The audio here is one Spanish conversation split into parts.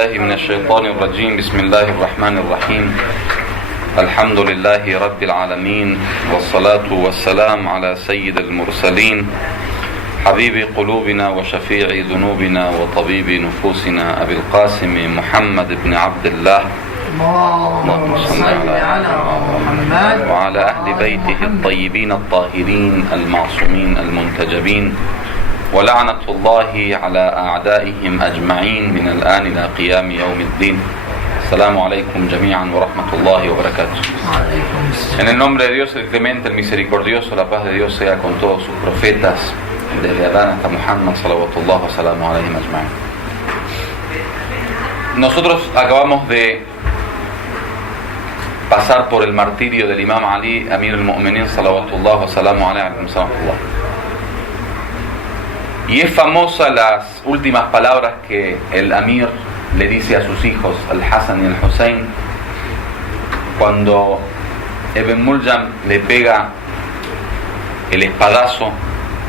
بالله من الشيطان الرجيم بسم الله الرحمن الرحيم الحمد لله رب العالمين والصلاة والسلام على سيد المرسلين حبيب قلوبنا وشفيع ذنوبنا وطبيب نفوسنا أبي القاسم محمد بن عبد الله اللهم صل على محمد وعلى أهل بيته الطيبين الطاهرين المعصومين المنتجبين ولعنة الله على أعدائهم أجمعين من الآن إلى قيام يوم الدين. Assalamu alaikum jami'an wa rahmatullahi wa barakatuh. En el nombre de Dios el clemente, el misericordioso, la paz de Dios sea con todos sus profetas, desde Adán hasta Muhammad salawatullah wa salamu alaihim ajma'in. Nosotros acabamos de pasar por el martirio del Imam Ali, Amir al-Mu'minin salawatullah wa salamu alaihim salawatullah. Y es famosa las últimas palabras que el Amir le dice a sus hijos, al-Hasan y al-Hussein, cuando Ibn Muljam le pega el espadazo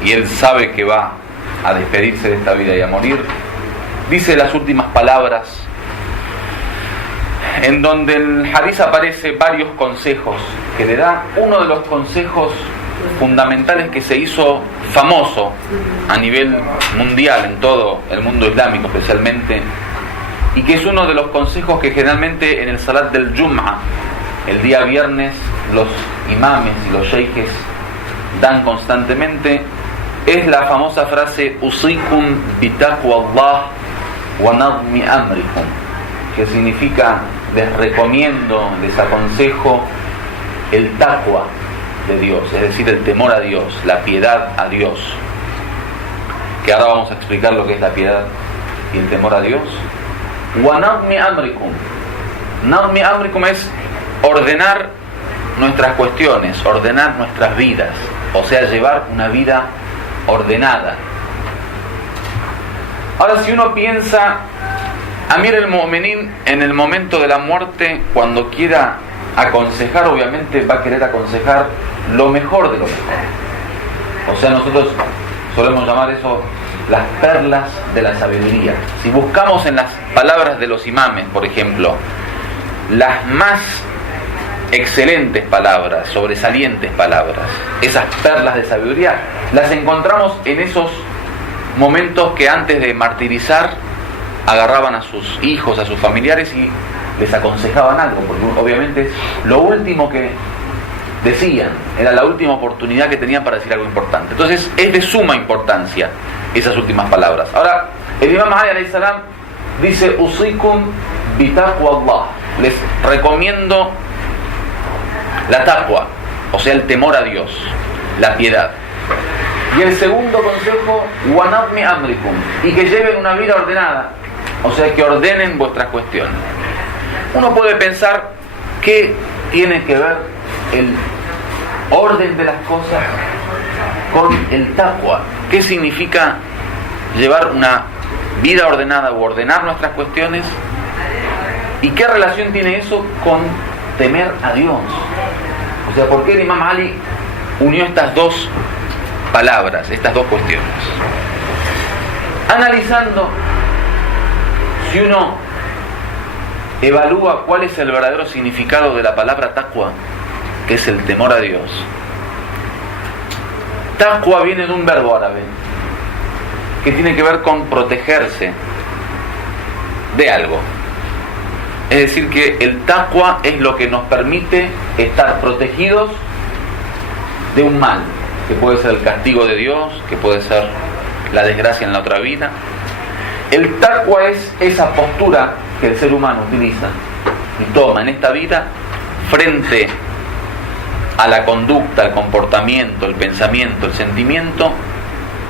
y él sabe que va a despedirse de esta vida y a morir. Dice las últimas palabras, en donde el Hadís aparece varios consejos que le da. Uno de los consejos fundamentales que se hizo famoso a nivel mundial, en todo el mundo islámico especialmente, y que es uno de los consejos que generalmente en el Salat del Jum'a, el día viernes, los imames y los sheikhes dan constantemente, es la famosa frase Usikum bitaqwa Allah wa nadmi amrikum, que significa les recomiendo, les aconsejo el taqwa de Dios, es decir, el temor a Dios, la piedad a Dios, que ahora vamos a explicar lo que es la piedad y el temor a Dios. Wa nadmi amrikum. Nadmi amrikum es ordenar nuestras cuestiones, ordenar nuestras vidas, o sea, llevar una vida ordenada. Ahora, si uno piensa, Amir al-Mu'minin en el momento de la muerte, cuando quiera aconsejar, obviamente va a querer aconsejar lo mejor de lo mejor. O sea, nosotros solemos llamar eso las perlas de la sabiduría. Si buscamos en las palabras de los imames, por ejemplo, las más excelentes palabras, sobresalientes palabras, esas perlas de sabiduría, las encontramos en esos momentos que antes de martirizar agarraban a sus hijos, a sus familiares y les aconsejaban algo, porque obviamente es lo último que decían, era la última oportunidad que tenían para decir algo importante. Entonces es de suma importancia esas últimas palabras. Ahora, el Imam Ali alayhi salam dice Usikum bitaqwa Allah, les recomiendo la taqwa, o sea, el temor a Dios, la piedad. Y el segundo consejo, wa nadmi amrikum, y que lleven una vida ordenada, o sea, que ordenen vuestras cuestiones. Uno puede pensar qué tiene que ver el orden de las cosas con el taqwa. ¿Qué significa llevar una vida ordenada o ordenar nuestras cuestiones? ¿Y qué relación tiene eso con temer a Dios? O sea, ¿por qué el Imam Ali unió estas dos palabras, estas dos cuestiones? Analizando, si uno evalúa cuál es el verdadero significado de la palabra taqwa, que es el temor a Dios. Taqwa viene de un verbo árabe que tiene que ver con protegerse de algo. Es decir, que el taqwa es lo que nos permite estar protegidos de un mal, que puede ser el castigo de Dios, que puede ser la desgracia en la otra vida. El taqwa es esa postura que el ser humano utiliza y toma en esta vida frente a la conducta, el comportamiento, el pensamiento, el sentimiento,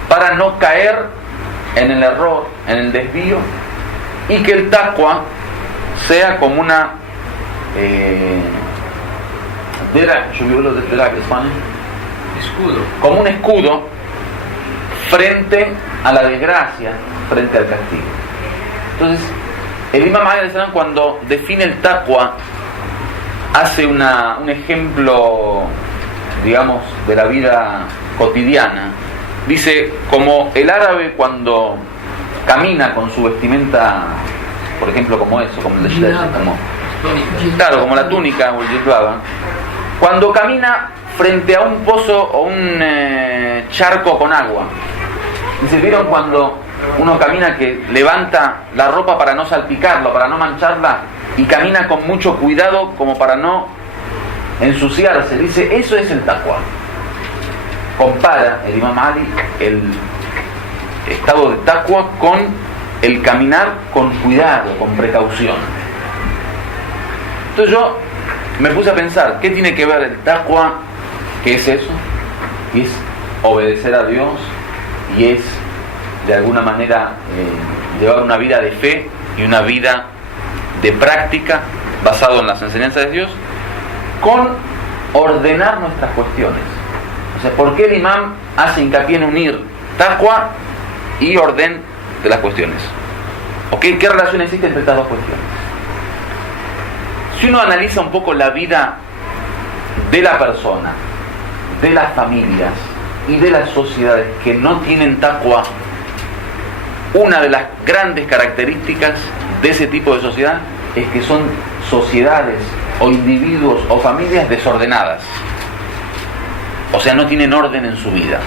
para no caer en el error, en el desvío, y que el taqwa sea como una como un escudo frente a la desgracia, frente al castigo. Entonces, el Imam Ali alayhi salam, cuando define el taqwa, hace un ejemplo, digamos, de la vida cotidiana. Dice, como el árabe cuando camina con su vestimenta por ejemplo, como eso, como el de claro, como la túnica o el yilbab, cuando camina frente a un pozo o un charco con agua. ¿Y se vieron cuando uno camina que levanta la ropa para no salpicarlo, para no mancharla, y camina con mucho cuidado como para no ensuciarse? Dice, eso es el taqwa. Compara el Imam Ali el estado de taqwa con el caminar con cuidado, con precaución. Entonces yo me puse a pensar, ¿qué tiene que ver el taqwa? ¿Qué es eso? Y es obedecer a Dios, y es de alguna manera llevar una vida de fe y una vida de práctica basado en las enseñanzas de Dios, con ordenar nuestras cuestiones. O sea, ¿por qué el imam hace hincapié en unir taqwa y orden de las cuestiones? ¿O qué relación existe entre estas dos cuestiones? Si uno analiza un poco la vida de la persona, de las familias y de las sociedades que no tienen taqwa, una de las grandes características de ese tipo de sociedad es que son sociedades o individuos o familias desordenadas. O sea, no tienen orden en su vida.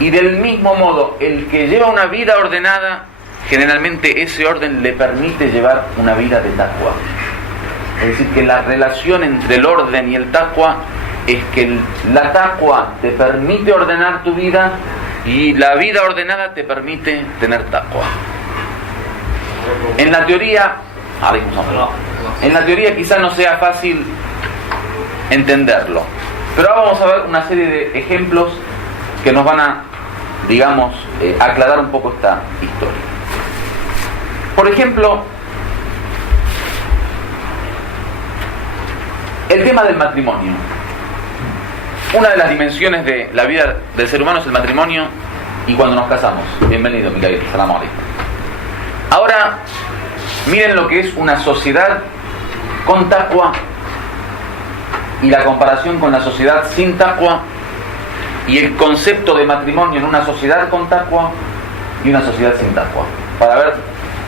Y del mismo modo, el que lleva una vida ordenada, generalmente ese orden le permite llevar una vida de taqwa. Es decir, que la relación entre el orden y el taqwa es que la taqwa te permite ordenar tu vida y la vida ordenada te permite tener taqwa. En la teoría quizás no sea fácil entenderlo, pero ahora vamos a ver una serie de ejemplos que nos van a, digamos, aclarar un poco esta historia. Por ejemplo, el tema del matrimonio. Una de las dimensiones de la vida del ser humano es el matrimonio y cuando nos casamos. Bienvenido, Miguel. Salam alaikum. Ahora, miren lo que es una sociedad con taqwa y la comparación con la sociedad sin taqwa, y el concepto de matrimonio en una sociedad con taqwa y una sociedad sin taqwa, para ver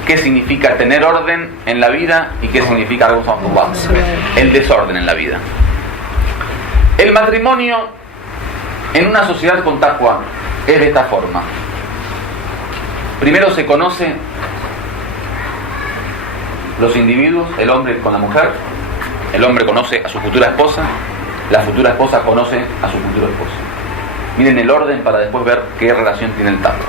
qué significa tener orden en la vida y qué significa el desorden en la vida. El matrimonio en una sociedad con taqwa es de esta forma. Primero se conoce los individuos, el hombre con la mujer, el hombre conoce a su futura esposa, la futura esposa conoce a su futuro esposo. Miren el orden para después ver qué relación tiene el taqwa.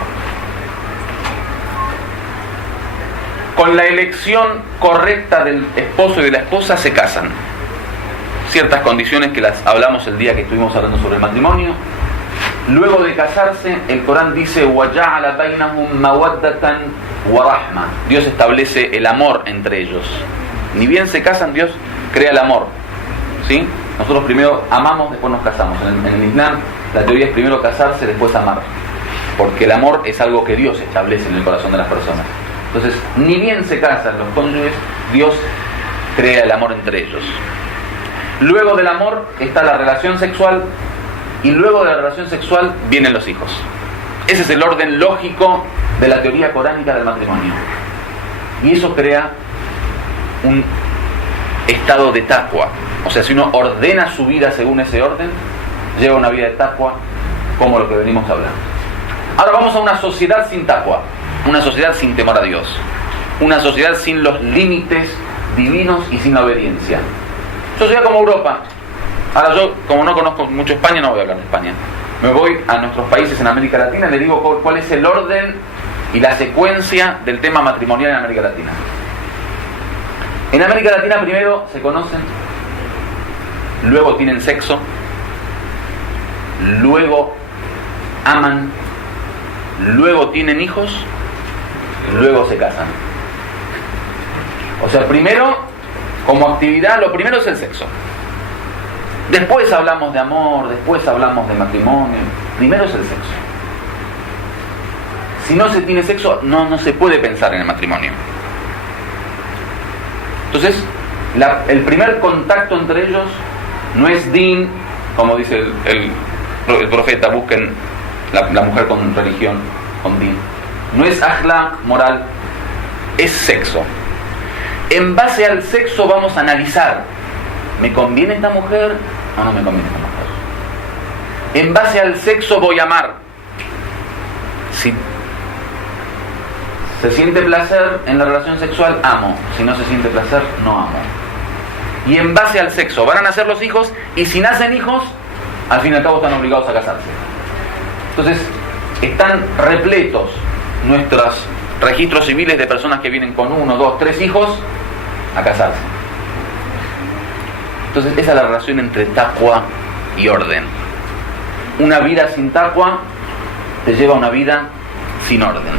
Con la elección correcta del esposo y de la esposa se casan. Ciertas condiciones que las hablamos el día que estuvimos hablando sobre el matrimonio. Luego de casarse, el Corán dice وَجَعَلَ بَيْنَهُمْ مَوَدَّةً وَرَحْمَةً. Dios establece el amor entre ellos. Ni bien se casan, Dios crea el amor. ¿Sí? Nosotros primero amamos, después nos casamos. En el Islam, la teoría es primero casarse, después amar. Porque el amor es algo que Dios establece en el corazón de las personas. Entonces, ni bien se casan los cónyuges, Dios crea el amor entre ellos. Luego del amor está la relación sexual, y luego de la relación sexual vienen los hijos. Ese es el orden lógico de la teoría coránica del matrimonio. Y eso crea un estado de taqwa. O sea, si uno ordena su vida según ese orden, lleva una vida de taqwa, como lo que venimos hablando. Ahora vamos a una sociedad sin taqwa, una sociedad sin temor a Dios, una sociedad sin los límites divinos y sin la obediencia. Sociedad como Europa. Ahora yo, como no conozco mucho España, no voy a hablar de España. Me voy a nuestros países en América Latina y le digo cuál es el orden y la secuencia del tema matrimonial en América Latina. En América Latina primero se conocen, luego tienen sexo, luego aman, luego tienen hijos, luego se casan. O sea, primero, como actividad, lo primero es el sexo. Después hablamos de amor, después hablamos de matrimonio. Primero es el sexo. Si no se tiene sexo, no se puede pensar en el matrimonio. Entonces, el primer contacto entre ellos no es din, como dice el profeta, busquen la mujer con religión, con din. No es akhlaq, moral. es sexo. En base al sexo vamos a analizar, ¿me conviene esta mujer o no me conviene esta mujer? En base al sexo voy a amar. Si se siente placer en la relación sexual, amo. Si no se siente placer, no amo. Y en base al sexo van a nacer los hijos, y si nacen hijos, al fin y al cabo están obligados a casarse. Entonces, están repletos nuestros registros civiles de personas que vienen con 1, 2, 3 hijos a casarse. Entonces, esa es la relación entre taqwa y orden. Una vida sin taqwa te lleva a una vida sin orden.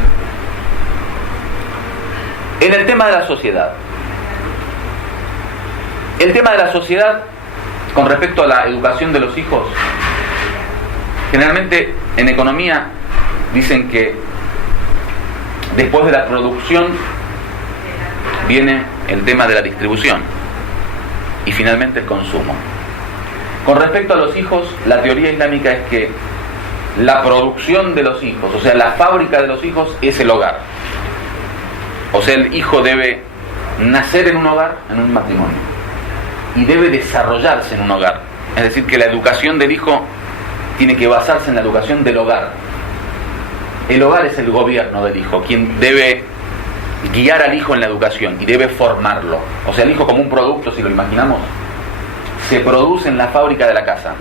En el tema de la sociedad. El tema de la sociedad con respecto a la educación de los hijos. Generalmente en economía dicen que después de la producción viene el tema de la distribución y finalmente el consumo. Con respecto a los hijos, la teoría islámica es que la producción de los hijos, o sea, la fábrica de los hijos es el hogar. O sea, el hijo debe nacer en un hogar, en un matrimonio, y debe desarrollarse en un hogar. Es decir, que la educación del hijo tiene que basarse en la educación del hogar. El hogar es el gobierno del hijo, quien debe guiar al hijo en la educación y debe formarlo. O sea, el hijo como un producto, si lo imaginamos, se produce en la fábrica de la casa.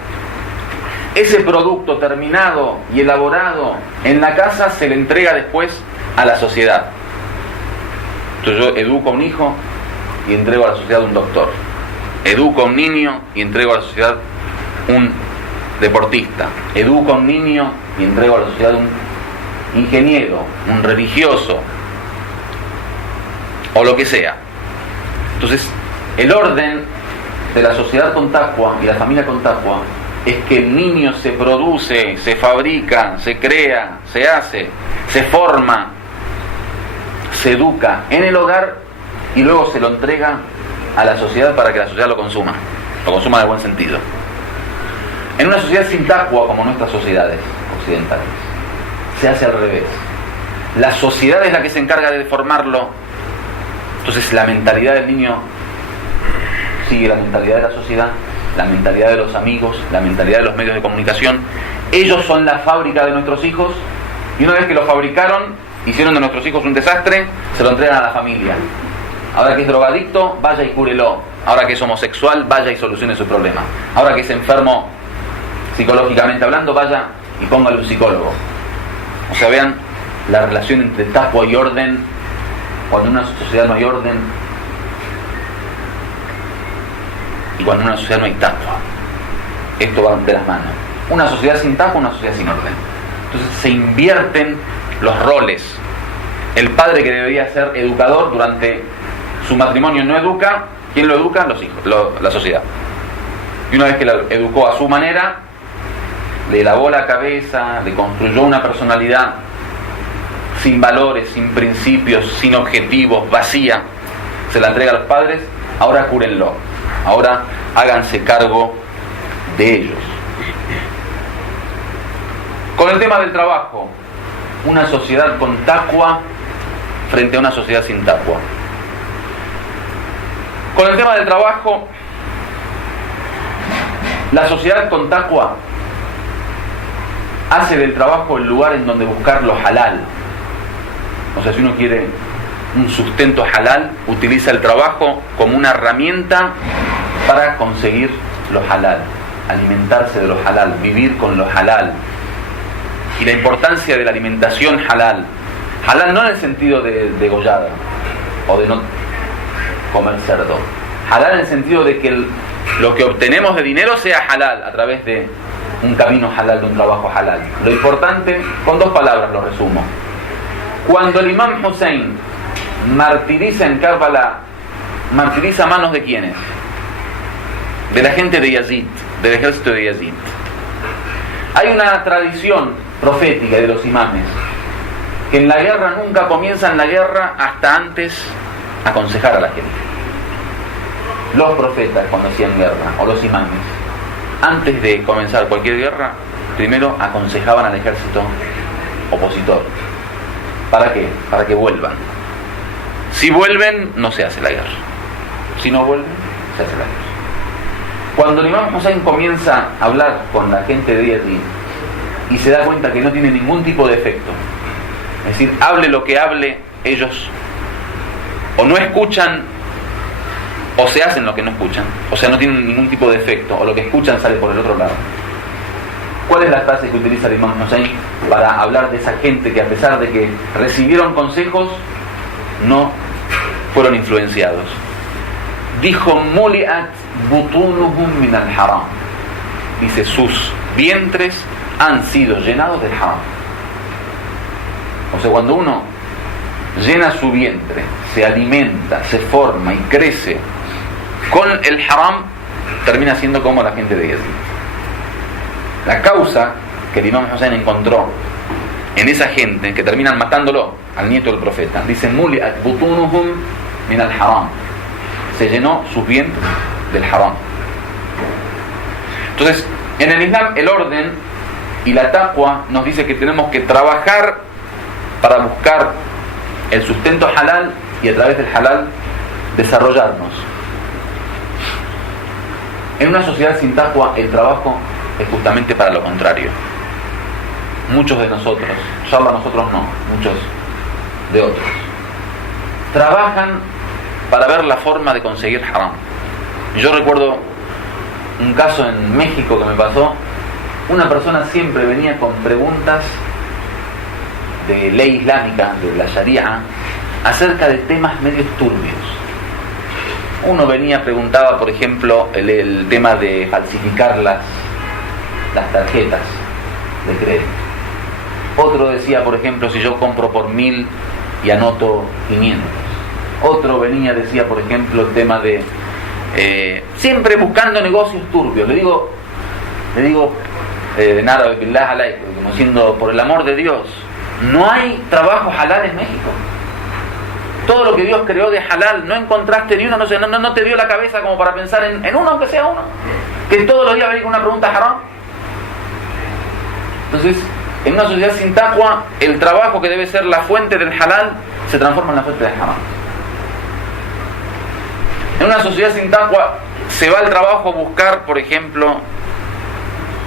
Ese producto terminado y elaborado en la casa se le entrega después a la sociedad. Entonces yo educo a un hijo y entrego a la sociedad un doctor. Educo a un niño y entrego a la sociedad un deportista. Educo a un niño y entrego a la sociedad un ingeniero, un religioso, o lo que sea. Entonces, el orden de la sociedad con taqwa y la familia con taqwa es que el niño se produce, se fabrica, se crea, se hace, se forma, se educa en el hogar y luego se lo entrega a la sociedad para que la sociedad lo consuma de buen sentido. En una sociedad sin taqwa como nuestras sociedades occidentales, se hace al revés. La sociedad es la que se encarga de formarlo. Entonces la mentalidad del niño sigue la mentalidad de la sociedad, la mentalidad de los amigos, la mentalidad de los medios de comunicación. Ellos son la fábrica de nuestros hijos, y una vez que lo fabricaron, hicieron de nuestros hijos un desastre, se lo entregan a la familia. Ahora que es drogadicto, vaya y cúrelo. Ahora que es homosexual, vaya y solucione su problema. Ahora que es enfermo psicológicamente hablando, vaya y póngale un psicólogo. O sea, vean la relación entre taqwa y orden. Cuando en una sociedad no hay orden y cuando en una sociedad no hay taqwa, esto va de las manos. Una sociedad sin taqwa, una sociedad sin orden. Entonces se invierten los roles. El padre que debería ser educador durante su matrimonio no educa. ¿Quién lo educa? Los hijos, la sociedad. Y una vez que lo educó a su manera, le lavó la cabeza, le construyó una personalidad sin valores, sin principios, sin objetivos, vacía, se la entrega a los padres. Ahora cúrenlo, ahora háganse cargo de ellos. Con el tema del trabajo, una sociedad con taqwa frente a una sociedad sin taqwa. Con el tema del trabajo, la sociedad con taqwa hace del trabajo el lugar en donde buscar lo halal. O sea, si uno quiere un sustento halal, utiliza el trabajo como una herramienta para conseguir lo halal, alimentarse de lo halal, vivir con lo halal. Y la importancia de la alimentación halal. Halal no en el sentido de degollada o de no comer cerdo. Halal en el sentido de que lo que obtenemos de dinero sea halal a través de un camino halal, de un trabajo halal. Lo importante, con 2 palabras lo resumo. Cuando el imam Hussein martiriza en Karbala, martiriza a manos de ¿quiénes? De la gente de Yazid, del ejército de Yazid. Hay una tradición profética de los imames que en la guerra nunca comienzan la guerra hasta antes aconsejar a la gente. Los profetas cuando hacían guerra, o los imames, antes de comenzar cualquier guerra, primero aconsejaban al ejército opositor. ¿Para qué? Para que vuelvan. Si vuelven, no se hace la guerra. Si no vuelven, se hace la guerra. Cuando el imam Hussein comienza a hablar con la gente de Yazid y se da cuenta que no tiene ningún tipo de efecto, es decir, hable lo que hable, ellos o no escuchan o se hacen lo que no escuchan, o sea, no tienen ningún tipo de efecto, o lo que escuchan sale por el otro lado. ¿Cuál es la frase que utiliza el imam Hussein para hablar de esa gente que, a pesar de que recibieron consejos, no fueron influenciados? Dijo: muliat butunuhum min al-haram. Dice: sus vientres han sido llenados del haram. O sea, cuando uno llena su vientre, se alimenta, se forma y crece con el haram, termina siendo como la gente de Yazid. La causa que el imam Hussein encontró en esa gente, que terminan matándolo al nieto del profeta, dice: muliat butunuhum min al-haram. Se llenó sus vientres del haram. Entonces, en el Islam, el orden y la taqwa nos dice que tenemos que trabajar para buscar el sustento halal y a través del halal desarrollarnos. En una sociedad sin taqwa, el trabajo es justamente para lo contrario. Muchos de nosotros, inshallah nosotros no, muchos de otros, trabajan para ver la forma de conseguir haram. Yo recuerdo un caso en México que me pasó. Una persona siempre venía con preguntas de ley islámica, de la Sharia, acerca de temas medios turbios. Uno venía, preguntaba, por ejemplo, el tema de falsificar las tarjetas de crédito. Otro decía, por ejemplo, si yo compro por 1000 y anoto 500. Otro venía, decía, por ejemplo, el tema de siempre buscando negocios turbios. Le digo en árabe, billah alayk, como siendo, por el amor de Dios, no hay trabajo halal en México. Todo lo que Dios creó de halal, no encontraste ni uno, no te dio la cabeza como para pensar en uno, aunque sea uno, que todos los días venga con una pregunta haram. Entonces, en una sociedad sin taqwa, el trabajo que debe ser la fuente del halal se transforma en la fuente del haram. En una sociedad sin taqwa se va al trabajo a buscar, por ejemplo,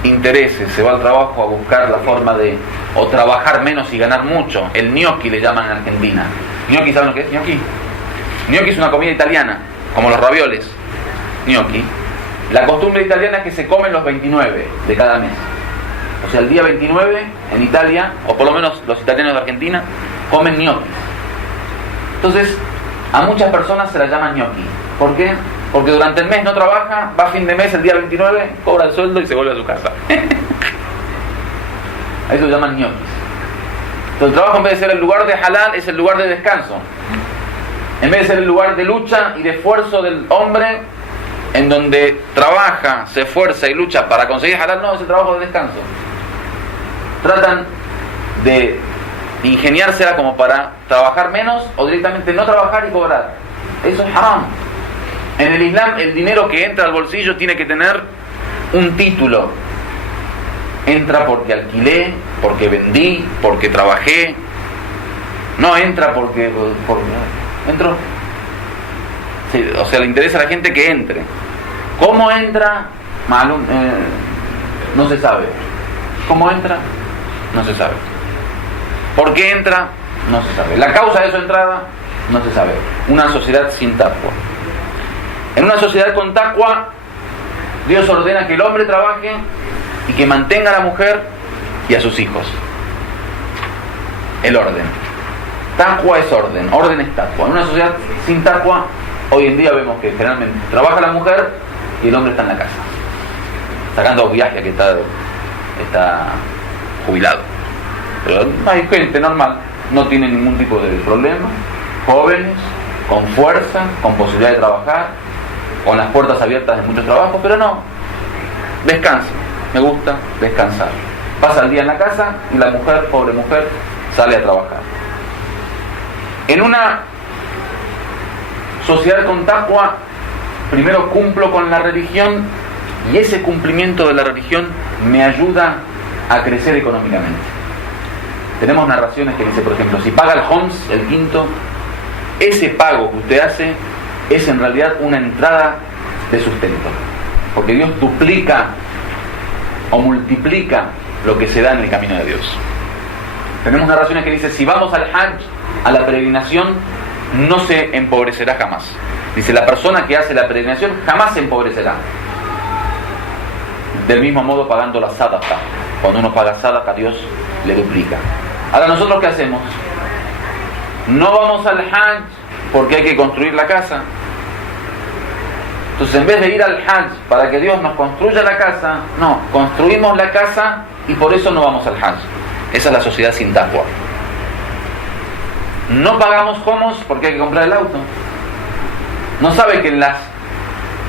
intereses, se va al trabajo a buscar la forma de o trabajar menos y ganar mucho. El gnocchi le llaman en Argentina. ¿Gnocchi saben lo que es? Gnocchi es una comida italiana, como los ravioles. Gnocchi. La costumbre italiana es que se comen los 29 de cada mes. O sea, el día 29 en Italia, o por lo menos los italianos de Argentina, comen gnocchi. Entonces, a muchas personas se la llaman gnocchi. ¿Por qué? Porque durante el mes no trabaja, va a fin de mes, el día 29, cobra el sueldo y se vuelve a su casa. A eso lo llaman ñoquis. Entonces el trabajo, en vez de ser el lugar de halal, es el lugar de descanso. En vez de ser el lugar de lucha y de esfuerzo del hombre, en donde trabaja, se esfuerza y lucha para conseguir halal, no, es el trabajo de descanso. Tratan de ingeniársela como para trabajar menos o directamente no trabajar y cobrar. Eso es haram. En el Islam, el dinero que entra al bolsillo tiene que tener un título. Entra porque alquilé, porque vendí, porque trabajé. No entra porque entró. Sí, o sea, le interesa a la gente que entre. ¿Cómo entra? No se sabe. ¿Cómo entra? No se sabe. ¿Por qué entra? No se sabe. La causa de su entrada no se sabe. Una sociedad sin taqwa. En una sociedad con taqwa, Dios ordena que el hombre trabaje y que mantenga a la mujer y a sus hijos. El orden. Taqwa es orden, orden es taqwa. En una sociedad sin taqwa, hoy en día vemos que generalmente trabaja la mujer y el hombre está en la casa, sacando viaje, que está jubilado. Pero hay gente normal, no tiene ningún tipo de problema, jóvenes, con fuerza, con posibilidad de trabajar, con las puertas abiertas de muchos trabajos, pero no, descansa, me gusta descansar. Pasa el día en la casa y la mujer, pobre mujer, sale a trabajar. En una sociedad con taqwa, primero cumplo con la religión y ese cumplimiento de la religión me ayuda a crecer económicamente. Tenemos narraciones que dice, por ejemplo, si paga el homs, el quinto, ese pago que usted hace es en realidad una entrada de sustento, porque Dios duplica o multiplica lo que se da en el camino de Dios. Tenemos narraciones que dice, si vamos al Hajj, a la peregrinación, no se empobrecerá jamás. Dice, la persona que hace la peregrinación jamás se empobrecerá. Del mismo modo pagando la sadaqa. Cuando uno paga sadaqa, Dios le duplica. Ahora, ¿nosotros qué hacemos? No vamos al Hajj porque hay que construir la casa. Entonces, en vez de ir al Hajj para que Dios nos construya la casa, no, construimos la casa y por eso no vamos al Hajj. Esa es la sociedad sin taqwa. No pagamos hummus porque hay que comprar el auto. No sabe que en las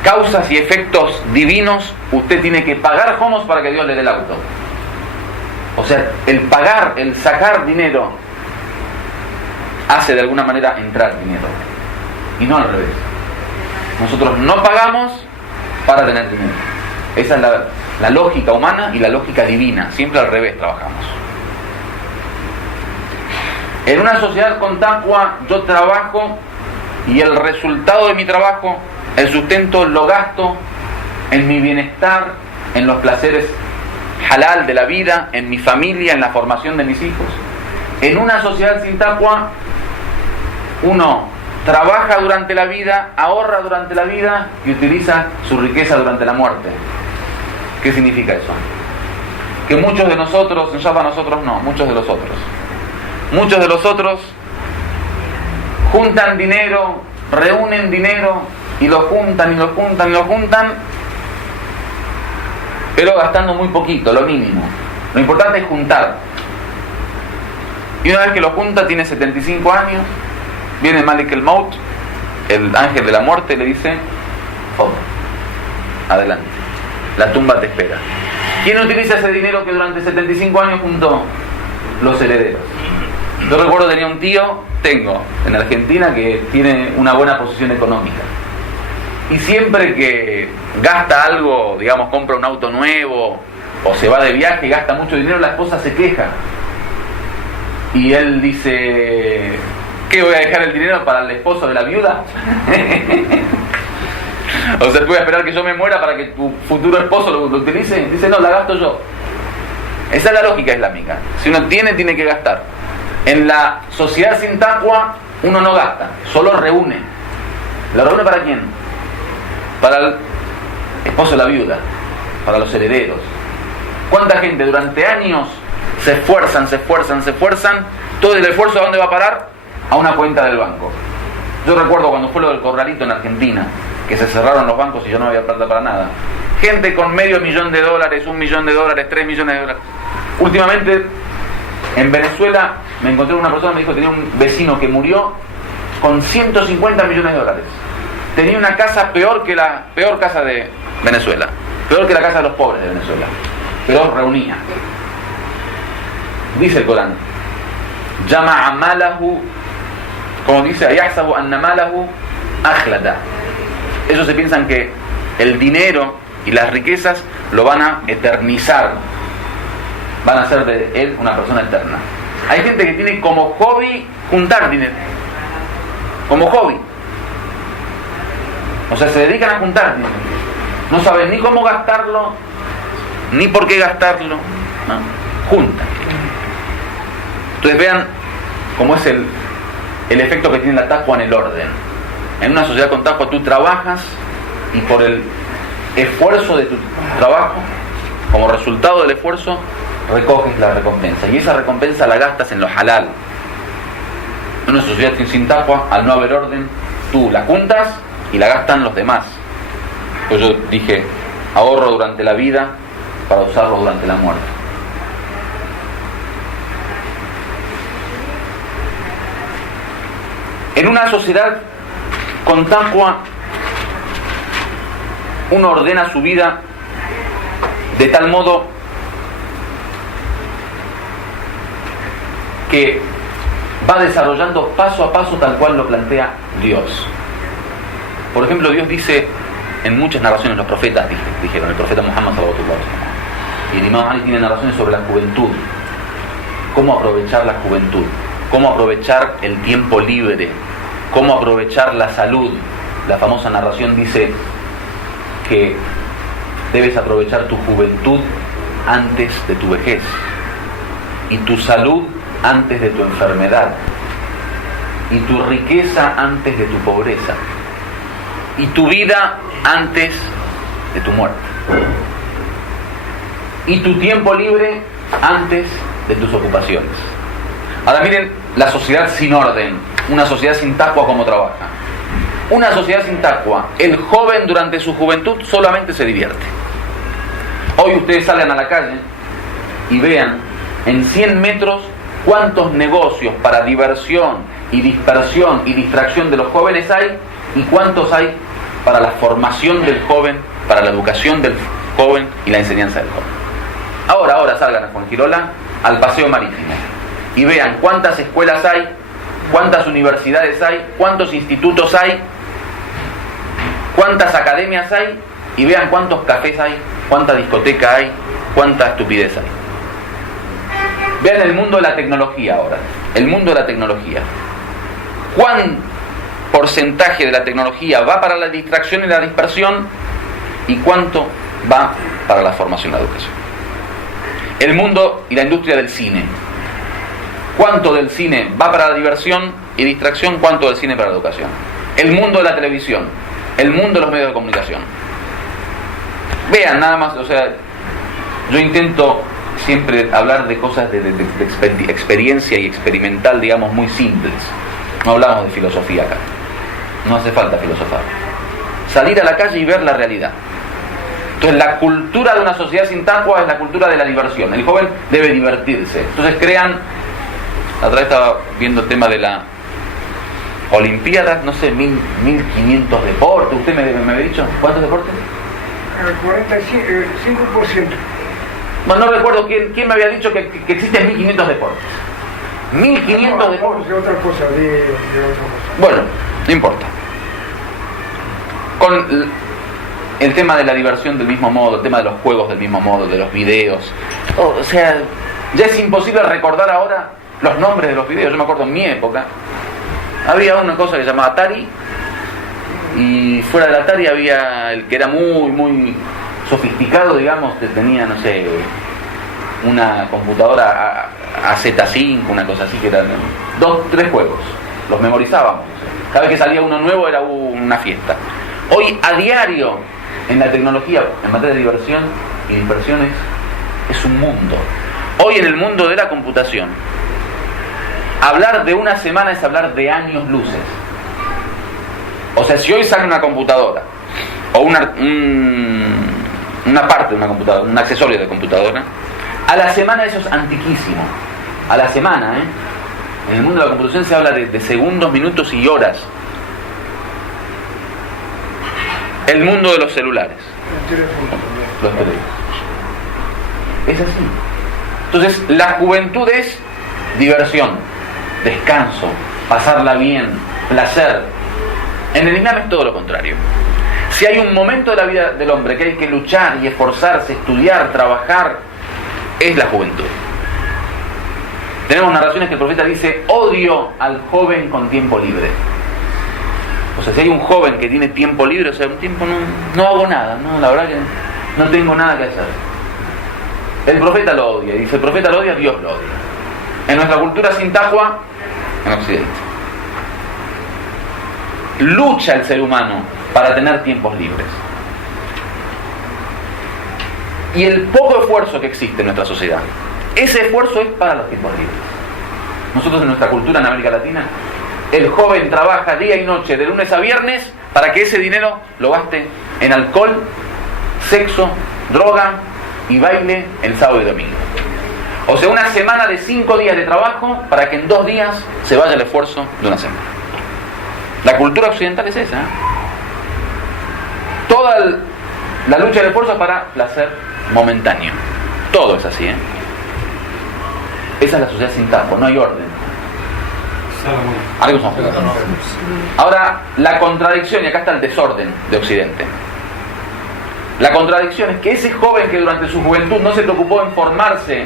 causas y efectos divinos usted tiene que pagar hummus para que Dios le dé el auto. O sea, el pagar, el sacar dinero hace de alguna manera entrar dinero y no al revés. Nosotros no pagamos para tener dinero. Esa es la lógica humana y la lógica divina. Siempre al revés trabajamos. En una sociedad con taqwa, yo trabajo y el resultado de mi trabajo, el sustento, lo gasto en mi bienestar, en los placeres halal de la vida, en mi familia, en la formación de mis hijos. En una sociedad sin taqwa, uno trabaja durante la vida, ahorra durante la vida y utiliza su riqueza durante la muerte. ¿Qué significa eso? Que muchos de nosotros, ya para nosotros no, muchos de los otros juntan dinero, reúnen dinero y lo juntan, pero gastando muy poquito, lo mínimo. Lo importante es juntar. Y una vez que lo junta, tiene 75 años, viene Malik el Maut, el ángel de la muerte, le dice, adelante, la tumba te espera. ¿Quién utiliza ese dinero que durante 75 años juntó? Los herederos. Yo recuerdo tenía un tío, en Argentina, que tiene una buena posición económica. Y siempre que gasta algo, digamos, compra un auto nuevo o se va de viaje y gasta mucho dinero, la esposa se queja. Y él dice, ¿qué voy a dejar el dinero para el esposo de la viuda? O sea, voy a esperar que yo me muera para que tu futuro esposo lo utilice. Dice, no, la gasto yo. Esa es la lógica islámica. Si uno tiene que gastar. En la sociedad sin taqwa, uno no gasta, solo reúne. ¿La reúne para quién? Para el esposo de la viuda, para los herederos. ¿Cuánta gente durante años se esfuerzan? Todo el esfuerzo, ¿a dónde va a parar? A una cuenta del banco. Yo recuerdo cuando fue lo del corralito en Argentina, que se cerraron los bancos y yo no había plata para nada. Gente con $500,000, $1 millón, $3 millones. Últimamente, en Venezuela, me encontré con una persona que me dijo que tenía un vecino que murió con $150 millones. Tenía una casa peor casa de Venezuela, peor que la casa de los pobres de Venezuela, pero reunía. Dice el Corán, llama a malahu, como dice, ayahsabu anna malahu akhlada. Ellos se piensan que el dinero y las riquezas lo van a eternizar, van a hacer de él una persona eterna. Hay gente que tiene como hobby juntar dinero, como hobby. O sea, se dedican a juntar dinero. No saben ni cómo gastarlo, ni por qué gastarlo, ¿no? Juntan. Entonces vean cómo es el efecto que tiene la taqwa en el orden. En una sociedad con taqwa tú trabajas y por el esfuerzo de tu trabajo, como resultado del esfuerzo, recoges la recompensa. Y esa recompensa la gastas en lo halal. En una sociedad sin taqwa, al no haber orden, tú la juntas y la gastan los demás. Pues yo dije, ahorro durante la vida para usarlo durante la muerte. En una sociedad con taqwa, uno ordena su vida de tal modo que va desarrollando paso a paso tal cual lo plantea Dios. Por ejemplo, Dios dice en muchas narraciones, los profetas dijeron, el profeta Muhammad sallallahu alaihi wasallam, y el Imam Ali tiene narraciones sobre la juventud, cómo aprovechar la juventud, cómo aprovechar el tiempo libre, cómo aprovechar la salud. La famosa narración dice que debes aprovechar tu juventud antes de tu vejez y tu salud antes de tu enfermedad y tu riqueza antes de tu pobreza y tu vida antes de tu muerte y tu tiempo libre antes de tus ocupaciones. Ahora miren la sociedad sin orden, una sociedad sin taqwa cómo trabaja. Una sociedad sin taqwa, el joven durante su juventud solamente se divierte. Hoy ustedes salgan a la calle y vean en 100 metros cuántos negocios para diversión y dispersión y distracción de los jóvenes hay y cuántos hay para la formación del joven, para la educación del joven y la enseñanza del joven. Ahora salgan a Fuengirola al paseo marítimo y vean cuántas escuelas hay, cuántas universidades hay, cuántos institutos hay, cuántas academias hay y vean cuántos cafés hay, cuánta discoteca hay, cuánta estupidez hay. Vean el mundo de la tecnología ahora, el mundo de la tecnología. ¿Cuán porcentaje de la tecnología va para la distracción y la dispersión y cuánto va para la formación y la educación? El mundo y la industria del cine. ¿Cuánto del cine va para la diversión y distracción? ¿Cuánto del cine para la educación? El mundo de la televisión, el mundo de los medios de comunicación. Vean nada más, o sea, yo intento siempre hablar de cosas de experiencia y experimental, digamos, muy simples. No hablamos de filosofía acá. No hace falta filosofar. Salir a la calle y ver la realidad. Entonces la cultura de una sociedad sin taqwa es la cultura de la diversión. El joven debe divertirse. Entonces crean, la otra vez estaba viendo el tema de la Olimpiadas, no sé, 1500 deportes. ¿Usted me había dicho cuántos deportes? 45%. Bueno, no recuerdo quién me había dicho que existen 1500 deportes. 1500 deportes. De otra cosa, de otra cosa. Bueno, no importa. Con el tema de la diversión del mismo modo, el tema de los juegos del mismo modo, de los videos. O sea, ya es imposible recordar ahora los nombres de los videos. Yo me acuerdo en mi época, había una cosa que se llamaba Atari, y fuera del Atari había el que era muy sofisticado, digamos, que tenía, no sé, una computadora AZ5, una cosa así, que eran 2-3 juegos, los memorizábamos. Cada vez que salía uno nuevo era una fiesta. Hoy a diario en la tecnología, en materia de diversión y dispersiones, es un mundo. Hoy en el mundo de la computación, hablar de una semana es hablar de años luces. O sea, si hoy sale una computadora o una parte de una computadora, un accesorio de computadora, a la semana eso es antiquísimo. A la semana, en el mundo de la computación se habla de segundos, minutos y horas. El mundo de los celulares. Los teléfonos. Es así. Entonces, la juventud es diversión, descanso, pasarla bien, placer. En el Islam es todo lo contrario. Si hay un momento de la vida del hombre que hay que luchar y esforzarse, estudiar, trabajar, es la juventud. Tenemos narraciones que el profeta dice: odio al joven con tiempo libre. O sea, si hay un joven que tiene tiempo libre, o sea, un tiempo no hago nada, la verdad que no tengo nada que hacer. El profeta lo odia, y dice: el profeta lo odia, Dios lo odia. En nuestra cultura sin taqwa, en Occidente, lucha el ser humano para tener tiempos libres. Y el poco esfuerzo que existe en nuestra sociedad, ese esfuerzo es para los tiempos libres. Nosotros en nuestra cultura en América Latina, el joven trabaja día y noche, de lunes a viernes, para que ese dinero lo gaste en alcohol, sexo, droga y baile el sábado y domingo. O sea, una semana de 5 días de trabajo para que en 2 días se vaya el esfuerzo de una semana. La cultura occidental es esa. Toda la lucha del esfuerzo para placer momentáneo. Todo es así. Esa es la sociedad sin taqwa, no hay orden. Ahora, la contradicción, y acá está el desorden de Occidente. La contradicción es que ese joven que durante su juventud no se preocupó en formarse,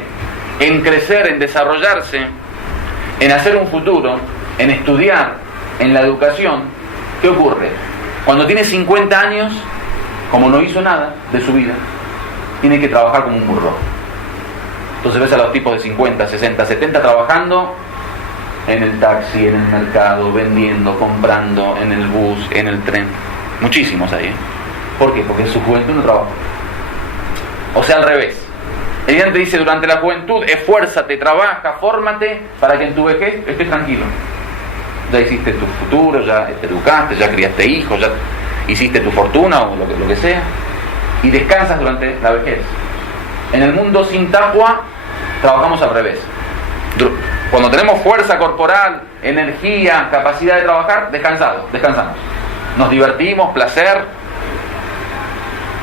en crecer, en desarrollarse, en hacer un futuro, en estudiar, en la educación, ¿qué ocurre? Cuando tiene 50 años, como no hizo nada de su vida, tiene que trabajar como un burro. Entonces ves a los tipos de 50, 60, 70 trabajando en el taxi, en el mercado, vendiendo, comprando, en el bus, en el tren. Muchísimos ahí, ¿eh? ¿Por qué? Porque en su juventud no trabajó. O sea, al revés. El Islam te dice durante la juventud, esfuérzate, trabaja, fórmate para que en tu vejez estés tranquilo. Ya hiciste tu futuro, ya te educaste, ya criaste hijos, ya hiciste tu fortuna o lo que sea, y descansas durante la vejez. En el mundo sin taqwa trabajamos al revés. Cuando tenemos fuerza corporal, energía, capacidad de trabajar, descansamos. Nos divertimos, placer.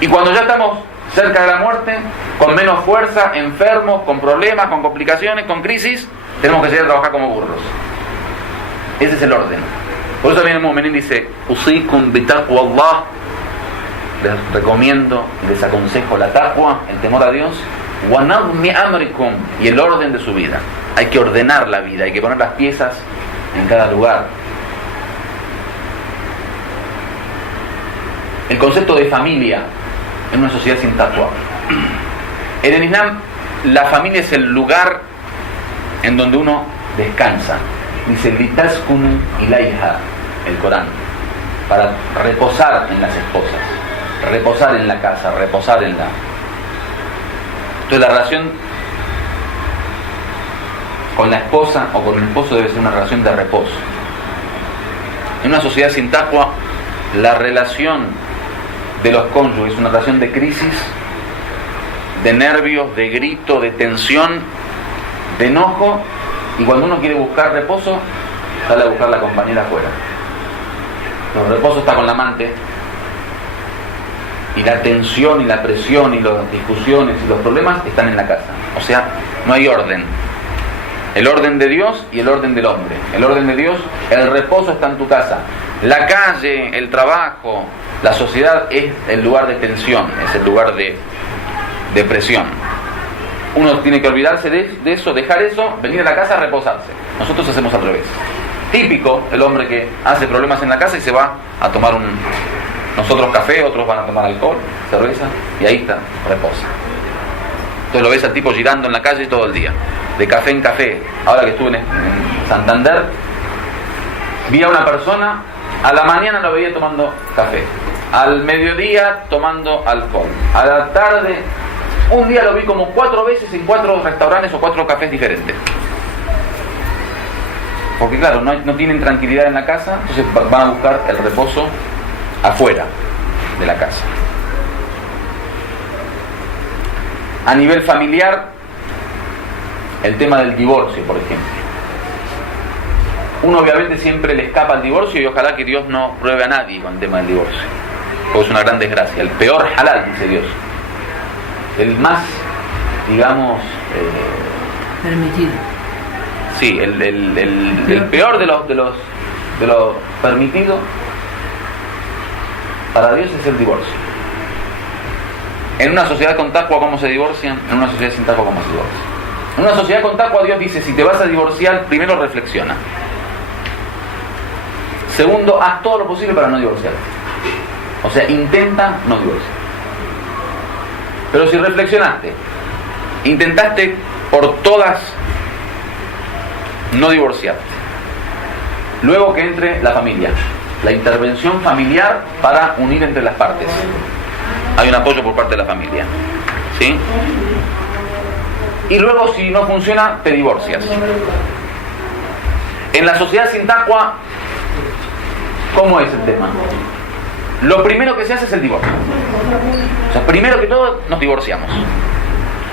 Y cuando ya estamos cerca de la muerte, con menos fuerza, enfermos, con problemas, con complicaciones, con crisis, tenemos que salir a trabajar como burros. Ese es el orden. Por eso también el mu'minin dice, usikum bi taqwa Allah. Les recomiendo, les aconsejo la taqwa, el temor a Dios, wa nadmi amrikum, y el orden de su vida. Hay que ordenar la vida, hay que poner las piezas en cada lugar. El concepto de familia en una sociedad sin taqwa. En el Islam, la familia es el lugar en donde uno descansa. Dice litaskunu ilayha, el Corán, para reposar en las esposas, reposar en la casa, reposar en la... Entonces la relación con la esposa o con el esposo debe ser una relación de reposo. En una sociedad sin taqwa, la relación de los cónyuges es una relación de crisis, de nervios, de grito, de tensión, de enojo, y cuando uno quiere buscar reposo, sale a buscar la compañera afuera. El reposo está con la amante, y la tensión y la presión y las discusiones y los problemas están en la casa. O sea, no hay orden. El orden de Dios y el orden del hombre. El orden de Dios, el reposo está en tu casa. La calle, el trabajo, la sociedad es el lugar de tensión, es el lugar de presión. Uno tiene que olvidarse de eso, dejar eso, venir a la casa a reposarse. Nosotros hacemos al revés. Típico el hombre que hace problemas en la casa y se va a tomar nosotros café, otros van a tomar alcohol, cerveza, y ahí está, reposa. Entonces lo ves al tipo girando en la calle todo el día, de café en café. Ahora que estuve en Santander, vi a una persona, a la mañana lo veía tomando café, al mediodía tomando alcohol, a la tarde, un día lo vi como 4 veces en 4 restaurantes o 4 cafés diferentes. Porque claro, no tienen tranquilidad en la casa, entonces van a buscar el reposo afuera de la casa. A nivel familiar, el tema del divorcio, por ejemplo. Uno obviamente siempre le escapa al divorcio y ojalá que Dios no pruebe a nadie con el tema del divorcio, porque es una gran desgracia. El peor halal, dice Dios. El más, digamos... permitido. Sí, el peor de los permitidos para Dios es el divorcio. En una sociedad con taqwa, ¿cómo se divorcian? En una sociedad sin taqwa, ¿cómo se divorcian? En una sociedad con taqwa, Dios dice, si te vas a divorciar, primero reflexiona. Segundo, haz todo lo posible para no divorciarte. O sea, intenta no divorciar. Pero si reflexionaste, intentaste por todas no divorciarte, luego que entre la familia, la intervención familiar para unir entre las partes. Hay un apoyo por parte de la familia, ¿sí? Y luego, si no funciona, te divorcias. En la sociedad sin taqwa, ¿cómo es el tema? Lo primero que se hace es el divorcio. O sea, primero que todo nos divorciamos.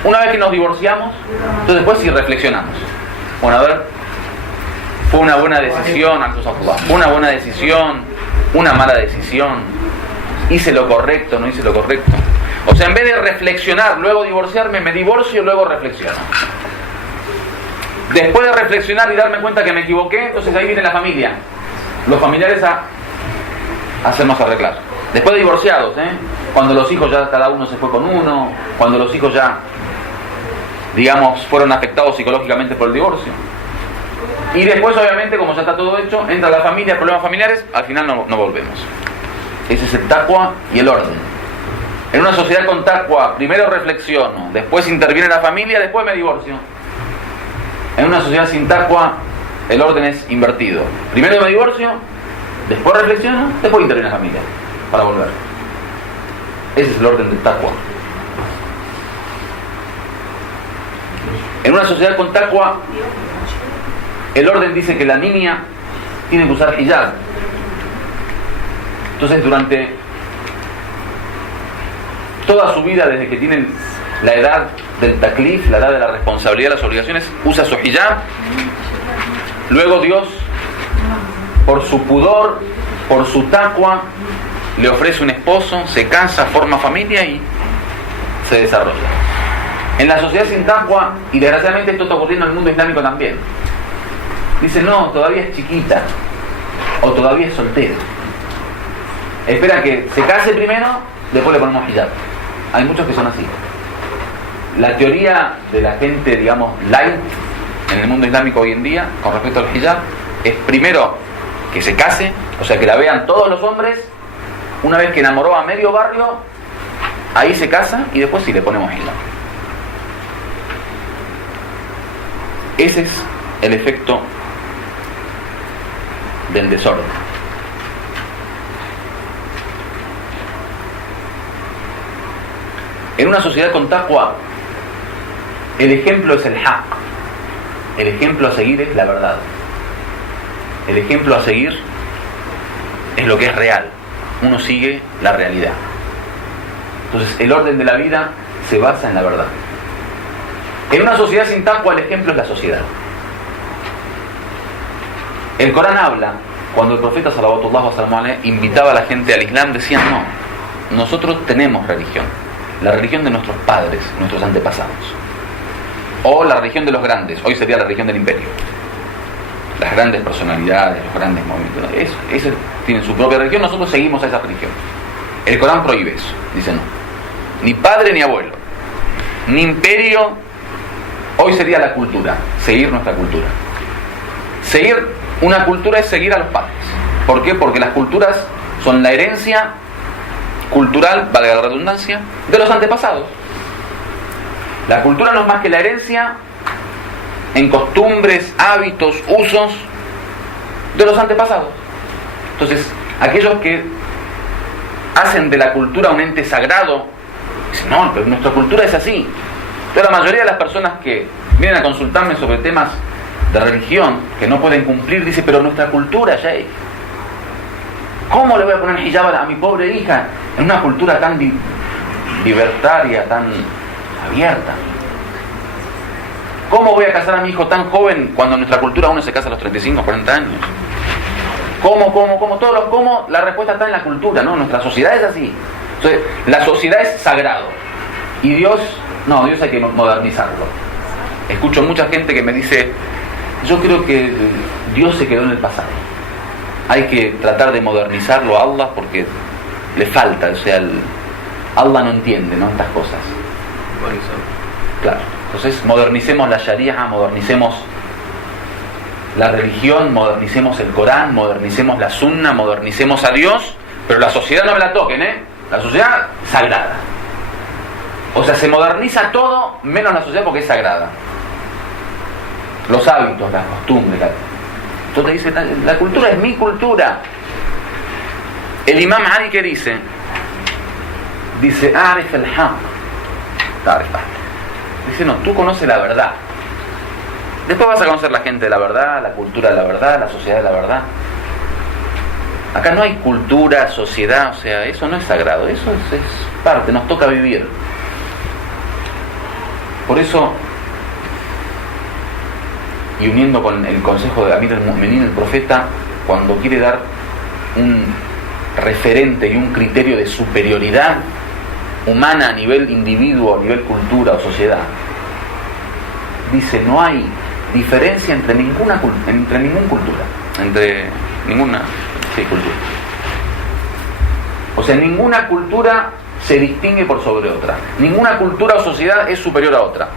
Una vez que nos divorciamos, entonces después sí reflexionamos. Bueno, a ver, fue una buena decisión, fue una buena decisión, una mala decisión, hice lo correcto, no hice lo correcto. O sea, en vez de reflexionar, luego divorciarme, me divorcio y luego reflexiono. Después de reflexionar y darme cuenta que me equivoqué, entonces ahí viene la familia, los familiares a hacernos arreglar. Después de divorciados, cuando los hijos ya cada uno se fue con uno, cuando los hijos ya, digamos, fueron afectados psicológicamente por el divorcio. Y después, obviamente, como ya está todo hecho, entra la familia, problemas familiares, al final no volvemos. Ese es el taqwa y el orden. En una sociedad con taqwa, primero reflexiono, después interviene la familia, después me divorcio. En una sociedad sin taqwa, el orden es invertido. Primero me divorcio, después reflexiono, después interviene la familia, para volver. Ese es el orden del taqwa. En una sociedad con taqwa, el orden dice que la niña tiene que usar hijab. Entonces, durante toda su vida, desde que tienen la edad del taklif, la edad de la responsabilidad, las obligaciones, usa su hijab. Luego Dios, por su pudor, por su taqwa, le ofrece un esposo, se casa, forma familia y se desarrolla. En la sociedad sin taqwa, y desgraciadamente esto está ocurriendo en el mundo islámico también, dice, no, todavía es chiquita, o todavía es soltera. Espera que se case primero, después le ponemos hijab. Hay muchos que son así. La teoría de la gente, digamos, light, en el mundo islámico hoy en día, con respecto al hijab, es primero que se case, o sea, que la vean todos los hombres, una vez que enamoró a medio barrio, ahí se casa, y después sí le ponemos hijab. Ese es el efecto del desorden. En una sociedad con taqwa, el ejemplo es el haq. El ejemplo a seguir es la verdad. El ejemplo a seguir es lo que es real. Uno sigue la realidad. Entonces, el orden de la vida se basa en la verdad. En una sociedad sin taqwa, el ejemplo es la sociedad. El Corán habla, cuando el profeta sallallahu alaihi wasallam invitaba a la gente al Islam, decían, no, nosotros tenemos religión. La religión de nuestros padres, nuestros antepasados. O la religión de los grandes, hoy sería la religión del imperio. Las grandes personalidades, los grandes movimientos, eso tienen su propia religión, nosotros seguimos a esa religión. El Corán prohíbe eso, dice no. Ni padre ni abuelo, ni imperio, hoy sería la cultura, seguir nuestra cultura. Seguir una cultura es seguir a los padres. ¿Por qué? Porque las culturas son la herencia cultural, valga la redundancia, de los antepasados. La cultura no es más que la herencia en costumbres, hábitos, usos de los antepasados. Entonces, aquellos que hacen de la cultura un ente sagrado, dicen, no, pero nuestra cultura es así. Pero la mayoría de las personas que vienen a consultarme sobre temas de religión, que no pueden cumplir, dice, pero nuestra cultura, Sheikh, ¿cómo le voy a poner hijab a mi pobre hija en una cultura tan libertaria, tan abierta? ¿Cómo voy a casar a mi hijo tan joven cuando en nuestra cultura uno se casa a los 35, 40 años? ¿Cómo? Todos los cómo, la respuesta está en la cultura, ¿no? Nuestra sociedad es así. Entonces, la sociedad es sagrado. Y Dios hay que modernizarlo. Escucho mucha gente que me dice, yo creo que Dios se quedó en el pasado. Hay que tratar de modernizarlo a Allah porque le falta, o sea, Allah no entiende, ¿no? Estas cosas. Claro. Entonces, modernicemos la Sharia, modernicemos la religión, modernicemos el Corán, modernicemos la Sunna, modernicemos a Dios, pero la sociedad no me la toquen, ¿eh? La sociedad sagrada. O sea, se moderniza todo menos la sociedad porque es sagrada. Los hábitos, las costumbres, entonces dice, la cultura es mi cultura. El Imam Ali, ¿qué dice? Dice, Arif el haq. Dice, no, tú conoces la verdad. Después vas a conocer la gente de la verdad, la cultura de la verdad, la sociedad de la verdad. Acá no hay cultura, sociedad, o sea, eso no es sagrado, eso es parte, nos toca vivir. Por eso, y uniendo con el consejo de Amir al-Mu'minin, el profeta, cuando quiere dar un referente y un criterio de superioridad humana a nivel individuo, a nivel cultura o sociedad, dice, no hay diferencia entre ninguna cultura, o sea, ninguna cultura se distingue por sobre otra, ninguna cultura o sociedad es superior a otra,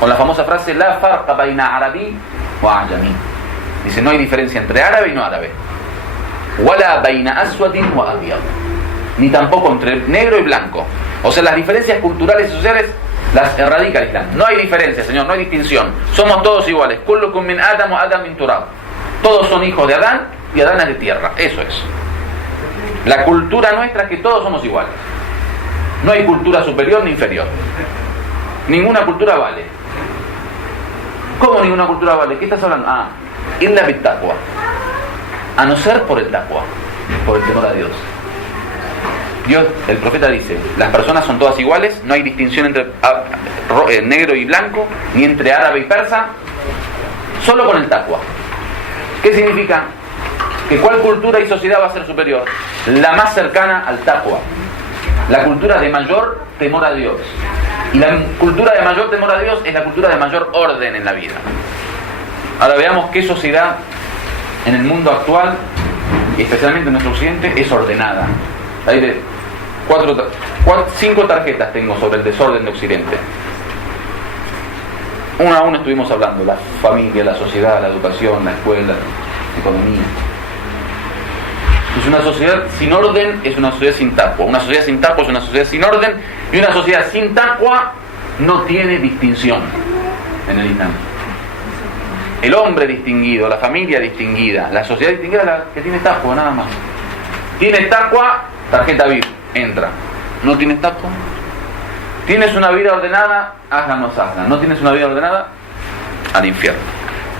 con la famosa frase la farqa baina arabi wa ajami, Dice, no hay diferencia entre árabe y no árabe. Wala baina aswadin wa abyad. Ni tampoco entre negro y blanco. O sea, las diferencias culturales y sociales las erradica el Islam. No hay diferencia, señor, no hay distinción. Somos todos iguales. Kullukum min Adam wa Adam min turab. Todos son hijos de Adán y Adán es de tierra. Eso es. La cultura nuestra es que todos somos iguales. No hay cultura superior ni inferior. Ninguna cultura vale. ¿Cómo ninguna cultura vale? ¿Qué estás hablando? Illa bit taqwa. A no ser por el taqwa, por el temor a Dios. Dios, el profeta dice, las personas son todas iguales, no hay distinción entre negro y blanco, ni entre árabe y persa, solo con el taqwa. ¿Qué significa? Que cuál cultura y sociedad va a ser superior. La más cercana al taqwa, la cultura de mayor temor a Dios. Y la cultura de mayor temor a Dios es la cultura de mayor orden en la vida. Ahora veamos qué sociedad en el mundo actual, y especialmente en nuestro occidente, es ordenada. Hay de 5 tarjetas tengo sobre el desorden de Occidente. Uno a uno estuvimos hablando: la familia, la sociedad, la educación, la escuela, la economía. Es una sociedad sin orden, es una sociedad sin taqwa. Una sociedad sin taqwa es una sociedad sin orden, y una sociedad sin taqwa no tiene distinción en el Islam. El hombre distinguido, la familia distinguida, la sociedad distinguida es la que tiene taqwa, nada más. Tiene taqwa, tarjeta VIP, entra. ¿No tienes taqwa? ¿Tienes una vida ordenada? Hazla o hazla. ¿No tienes una vida ordenada? Al infierno.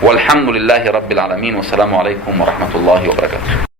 Walhamdulillahi Rabbil Alamin. Wassalamu alaikum wa rahmatullahi wa barakatuh.